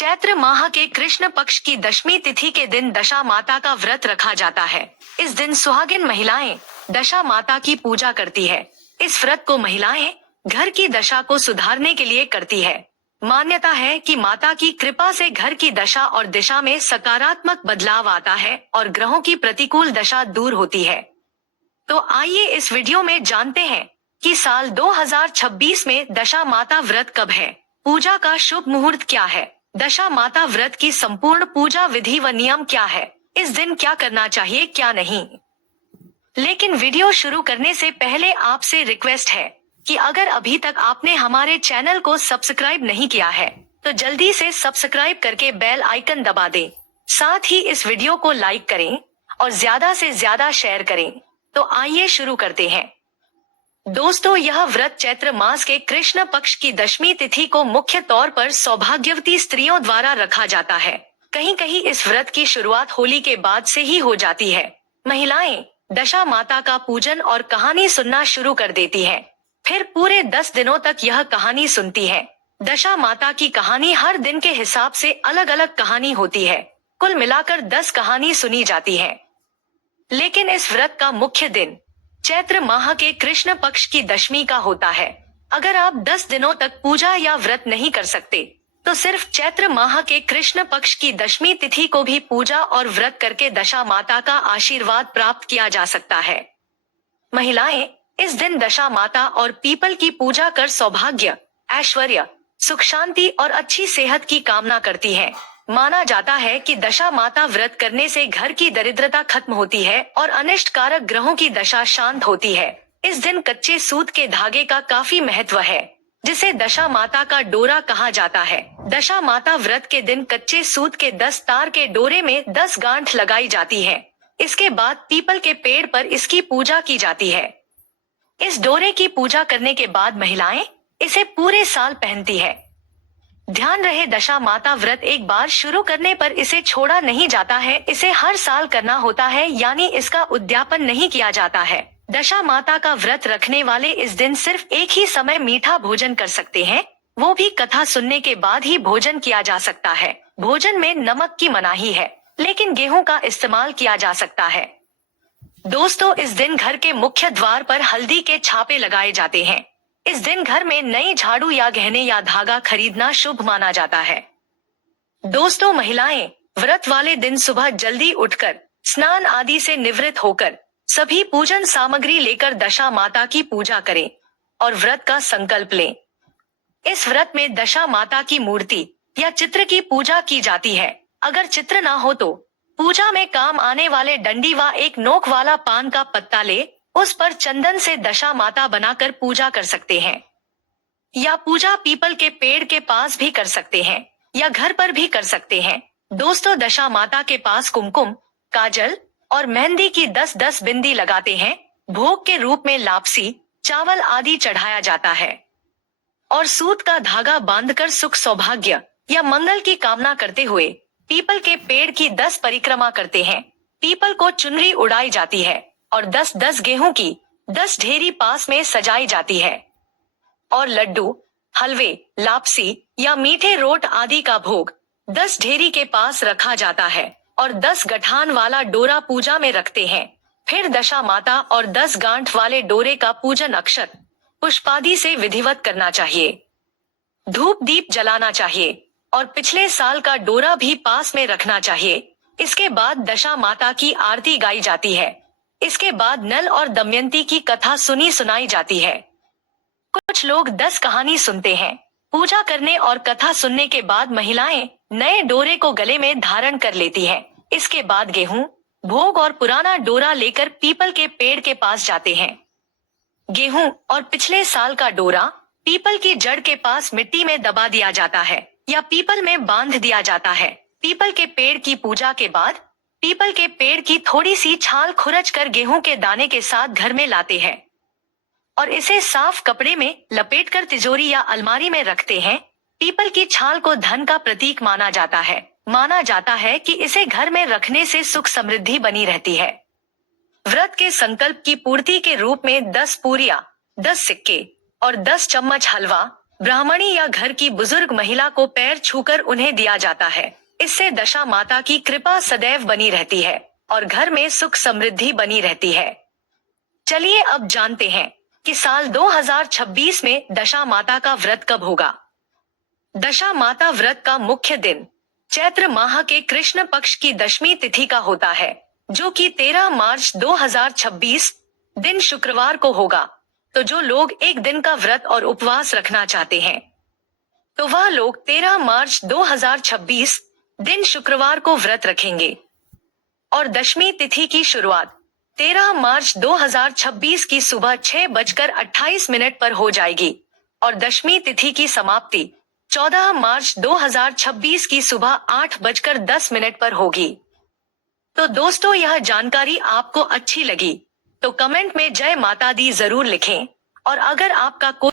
चैत्र माह के कृष्ण पक्ष की दशमी तिथि के दिन दशा माता का व्रत रखा जाता है। इस दिन सुहागिन महिलाएं दशा माता की पूजा करती है। इस व्रत को महिलाएं घर की दशा को सुधारने के लिए करती है। मान्यता है कि माता की कृपा से घर की दशा और दिशा में सकारात्मक बदलाव आता है और ग्रहों की प्रतिकूल दशा दूर होती है। तो आइए इस वीडियो में जानते हैं कि साल 2026 में दशा माता व्रत कब है, पूजा का शुभ मुहूर्त क्या है, दशा माता व्रत की संपूर्ण पूजा विधि व नियम क्या है, इस दिन क्या करना चाहिए क्या नहीं। लेकिन वीडियो शुरू करने से पहले आपसे रिक्वेस्ट है कि अगर अभी तक आपने हमारे चैनल को सब्सक्राइब नहीं किया है तो जल्दी से सब्सक्राइब करके बेल आइकन दबा दें। साथ ही इस वीडियो को लाइक करें और ज्यादा से ज्यादा शेयर करें। तो आइए शुरू करते हैं। दोस्तों, यह व्रत चैत्र मास के कृष्ण पक्ष की दशमी तिथि को मुख्य तौर पर सौभाग्यवती स्त्रियों द्वारा रखा जाता है। कहीं कहीं इस व्रत की शुरुआत होली के बाद से ही हो जाती है। महिलाएं दशा माता का पूजन और कहानी सुनना शुरू कर देती हैं। फिर पूरे 10 दिनों तक यह कहानी सुनती है। दशा माता की कहानी हर दिन के हिसाब से अलग अलग कहानी होती है। कुल मिलाकर 10 कहानी सुनी जाती है। लेकिन इस व्रत का मुख्य दिन चैत्र माह के कृष्ण पक्ष की दशमी का होता है। अगर आप 10 दिनों तक पूजा या व्रत नहीं कर सकते तो सिर्फ चैत्र माह के कृष्ण पक्ष की दशमी तिथि को भी पूजा और व्रत करके दशा माता का आशीर्वाद प्राप्त किया जा सकता है। महिलाएं इस दिन दशा माता और पीपल की पूजा कर सौभाग्य, ऐश्वर्य, सुख शांति और अच्छी सेहत की कामना करती हैं। माना जाता है कि दशा माता व्रत करने से घर की दरिद्रता खत्म होती है और अनिष्ट कारक ग्रहों की दशा शांत होती है। इस दिन कच्चे सूत के धागे का काफी महत्व है, जिसे दशा माता का डोरा कहा जाता है। दशा माता व्रत के दिन कच्चे सूत के 10 तार के डोरे में 10 गांठ लगाई जाती है। इसके बाद पीपल के पेड़ पर इसकी पूजा की जाती है। इस डोरे की पूजा करने के बाद महिलाएं इसे पूरे साल पहनती है। ध्यान रहे, दशा माता व्रत एक बार शुरू करने पर इसे छोड़ा नहीं जाता है। इसे हर साल करना होता है, यानी इसका उद्यापन नहीं किया जाता है। दशा माता का व्रत रखने वाले इस दिन सिर्फ एक ही समय मीठा भोजन कर सकते हैं, वो भी कथा सुनने के बाद ही भोजन किया जा सकता है। भोजन में नमक की मनाही है, लेकिन गेहूं का इस्तेमाल किया जा सकता है। दोस्तों, इस दिन घर के मुख्य द्वार पर हल्दी के छापे लगाए जाते हैं। इस दिन घर में नई झाड़ू या गहने या धागा खरीदना शुभ माना जाता है। दोस्तों, महिलाएं व्रत वाले दिन सुबह जल्दी उठकर स्नान आदि से निवृत्त होकर सभी पूजन सामग्री लेकर दशा माता की पूजा करें और व्रत का संकल्प लें। इस व्रत में दशा माता की मूर्ति या चित्र की पूजा की जाती है। अगर चित्र ना हो तो पूजा में काम आने वाले डंडी व एक नोक वाला पान का पत्ता ले उस पर चंदन से दशा माता बनाकर पूजा कर सकते हैं। या पूजा पीपल के पेड़ के पास भी कर सकते हैं या घर पर भी कर सकते हैं। दोस्तों, दशा माता के पास कुमकुम, काजल और मेहंदी की 10-10 बिंदी लगाते हैं। भोग के रूप में लापसी, चावल आदि चढ़ाया जाता है और सूत का धागा बांधकर सुख सौभाग्य या मंगल की कामना करते हुए पीपल के पेड़ की 10 परिक्रमा करते हैं। पीपल को चुनरी उड़ाई जाती है और 10-10 गेहूं की 10 ढेरी पास में सजाई जाती है और लड्डू, हलवे, लापसी या मीठे रोट आदि का भोग 10 ढेरी के पास रखा जाता है और 10 गठान वाला डोरा पूजा में रखते हैं। फिर दशा माता और 10 गांठ वाले डोरे का पूजन अक्षत, पुष्पादि से विधिवत करना चाहिए। धूप दीप जलाना चाहिए और पिछले साल का डोरा भी पास में रखना चाहिए। इसके बाद दशा माता की आरती गाई जाती है। इसके बाद नल और दमयंती की कथा सुनी सुनाई जाती है। कुछ लोग 10 कहानी सुनते हैं। पूजा करने और कथा सुनने के बाद महिलाएं नए डोरे को गले में धारण कर लेती हैं। इसके बाद गेहूं, भोग और पुराना डोरा लेकर पीपल के पेड़ के पास जाते हैं। गेहूं और पिछले साल का डोरा पीपल की जड़ के पास मिट्टी में दबा दिया जाता है या पीपल में बांध दिया जाता है। पीपल के पेड़ की पूजा के बाद पीपल के पेड़ की थोड़ी सी छाल खुरच कर गेहूं के दाने के साथ घर में लाते हैं और इसे साफ कपड़े में लपेटकर तिजोरी या अलमारी में रखते हैं। पीपल की छाल को धन का प्रतीक माना जाता है। माना जाता है कि इसे घर में रखने से सुख समृद्धि बनी रहती है। व्रत के संकल्प की पूर्ति के रूप में 10 पूरियां, 10 सिक्के और 10 चम्मच हलवा ब्राह्मणी या घर की बुजुर्ग महिला को पैर छूकर उन्हें दिया जाता है। इससे दशा माता की कृपा सदैव बनी रहती है और घर में सुख समृद्धि बनी रहती है। चलिए अब जानते हैं कि साल 2026 में दशा माता का व्रत कब होगा। दशा माता व्रत का मुख्य दिन चैत्र माह के कृष्ण पक्ष की दशमी तिथि का होता है, जो कि 13 मार्च 2026 दिन शुक्रवार को होगा। तो जो लोग एक दिन का व्रत और उपवास रखना चाहते हैं, तो वह लोग 13 मार्च 2026 दिन शुक्रवार को व्रत रखेंगे और दशमी तिथि की शुरुआत 13 मार्च 2026 की सुबह 6:28 पर हो जाएगी और दशमी तिथि की समाप्ति 14 मार्च 2026 की सुबह 8:10 पर होगी। तो दोस्तों, यह जानकारी आपको अच्छी लगी तो कमेंट में जय माता दी जरूर लिखें और अगर आपका कोई